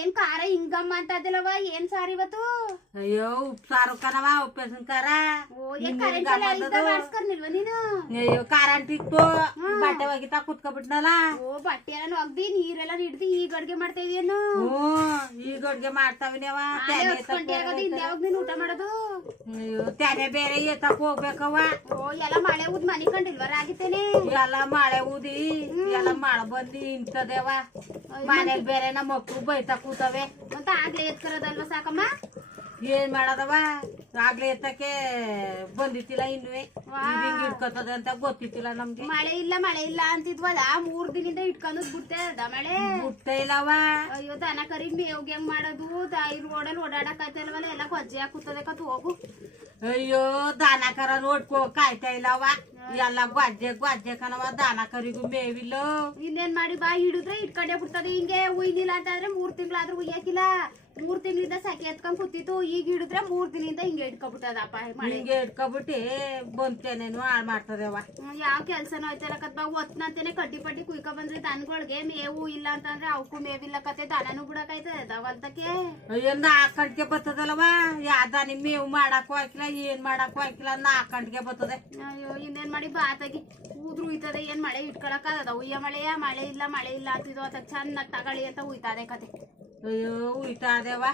ಏನ್ ಖಾರ ಹಿಂಗಮ್ಮ ಅಂತ ಅದಲ್ಲವ ಏನ್ ಸಾರ್ ಇವತ್ತು ಅಯ್ಯೋ ಉಪ್ಸಾರು ಕಣವ ಉಪ್ಪೇಸನ್ ಖಾರ ಮಾಡ್ಸ್ಕರ್ನಿಲ್ವ ನೀನು ಅಯ್ಯೋ ಕರೆಂಟ್ ಇತ್ತು ಬಟ್ಟೆ ಒಗಿತಾ ಕುತ್ಕೊಬಿಟ್ನಲ್ಲ ಓ ಬಟ್ಟೆ ಎಲ್ಲ ಒಗ್ದಿ ನೀರೆಲ್ಲ ಹಿಡ್ದು ಈಗ ಅಡ್ಗೆ ಮಾಡ್ತಾ ಇದೀಯೇನು ಈಗ ಅಡ್ಗೆ ಮಾಡ್ತಾವಿನವ ಯಾವಾಗ ನೀನ್ ಊಟ ಮಾಡೋದು ಅಯ್ಯೋ ತೆನೆ ಬೇರೆ ಎತ್ತಕ್ ಹೋಗ್ಬೇಕವ ಓ ಎಲ್ಲ ಮಳೆ ಊದ್ ಮನಿ ಕಂಡಿಲ್ವ ರಾಗಿತ್ತೇನೆ ಎಲ್ಲ ಮಳೆ ಊದಿ ಎಲ್ಲ ಮಳೆ ಬಂದಿ ಇಂತದೇವ ಮನೇಲಿ ಬೇರೆ ನಮ್ಮ ಮಕ್ಳು ಬೈತಾ ಕೂತವೆ ಅಂತ ಆಗ್ಲೇ ಎತ್ಕರದಲ್ವ ಸಾಕಮ್ಮ ಏನ್ ಮಾಡದವ ಆಗ್ಲೇ ಎತ್ತಕ್ಕೆ ಬಂದಿತ್ತಿಲ್ಲ ಇನ್ನುವೆ ಹಿಂಗ್ ಇಟ್ಕೊತದೆ ಅಂತ ಗೊತ್ತಿತ್ತಿಲ್ಲ ನಮ್ಗೆ ಮಳೆ ಇಲ್ಲ ಅಂತಿದ್ವಲ್ಲ 3 ದಿನದಿಂದ ಇಟ್ಕೊಂಡು ಬಿಟ್ಟೆ ಅದ ಮಳೆ ಬಿಟ್ಟೇ ಇಲ್ಲವ ಅಯ್ಯೋ ದನ ಕರಿ ಮೇವ್ಗೆ ಹೆಂಗ್ ಮಾಡೋದು ರೋಡಲ್ಲಿ ಓಡಾಡಕ್ ಆಯ್ತಲ್ವಲ್ಲ ಎಲ್ಲ ಕೊಜ್ಜೆ ಹಾಕುತ್ತದೆ ಕತ್ ಹೋಗು ಅಯ್ಯೋ ದನ ಕರ ನೋಡ್ಕೋ ಕಾಯ್ತಾ ಇಲ್ಲವ ಎಲ್ಲ ಗೊಜ್ಜೆ ಕಣವ ದನ ಕರಿಗೂ ಮೇವಿಲ್ಲ ಇನ್ನೇನ್ ಮಾಡಿ ಬಾ ಹಿಡಿದ್ರೆ ಇಟ್ಕೊಂಡೇ ಬಿಡ್ತದೆ ಹಿಂಗೆ ಉಯ್ಲಿಲ್ಲ ಅಂತಂದ್ರೆ 3 ತಿಂಗಳಾದ್ರೂ ಉಯ್ಯಕಿಲ್ಲ 3 ತಿಂಗಳಿಂದ ಸಖೆ ಎತ್ಕೊಂಡ್ ಕೂತಿತ್ತು ಈಗ ಹಿಡಿದ್ರೆ 3 ದಿನದಿಂದ ಹಿಂಗೆ ಇಟ್ಕೊಬಿಟ್ಟದಪ್ಪ ಹಿಂಗೆ ಇಟ್ಕೊಬಿಟ್ಟಿ ಬಂತೇನೇನು ಹಾಳು ಮಾಡ್ತದೇವ ಯಾವ ಕೆಲ್ಸನೂ ಆಯ್ತಲ್ಲ ಕತ್ ಒತ್ನಂತೇನೆ ಕಡ್ಡಿ ಪಡ್ಡಿ ಕುಯ್ಕೊ ಬಂದ್ರೆ ದನಗಳಿಗೆ ಮೇವು ಇಲ್ಲ ಅಂತಂದ್ರೆ ಅವಕ್ಕೂ ಮೇವಿಲ್ಲ ಕತೆ ದನನೂ ಬಿಡಕಾಯ್ತದ ಹೊಲ್ತಕ್ಕೆ ಅಯ್ಯೋ 4 ಗಂಟೆಗೆ ಬರ್ತದಲ್ವ ಯಾವ್ದ ನಿಮ್ ಮೇವು ಮಾಡಕ್ಕೂ ಹಾಕಿಲ್ಲ ಏನ್ ಮಾಡಕ್ಕೂ ಹಾಕಿಲ್ಲ 4 ಗಂಟೆಗೆ ಬರ್ತದೆ ಅಯ್ಯೋ ಇನ್ನೇನ್ ಮಾಡಿ ಬಾತಾಗಿ ಊದ್ರು ಉಯ್ತದೆ ಏನ್ ಮಳೆ ಇಟ್ಕೊಳಕ್ ಆಗದ ಉಯ್ಯ ಮಳೆ ಇಲ್ಲ ಅಂತಿದ್ವು ಅದ ಚೆನ್ನಾಗ್ ತಗೊಳ್ಳಿ ಅಂತ ಉಯ್ತದೆ ಕತೆ ಅಯ್ಯೋ ಉಯ್ತಾದೇವ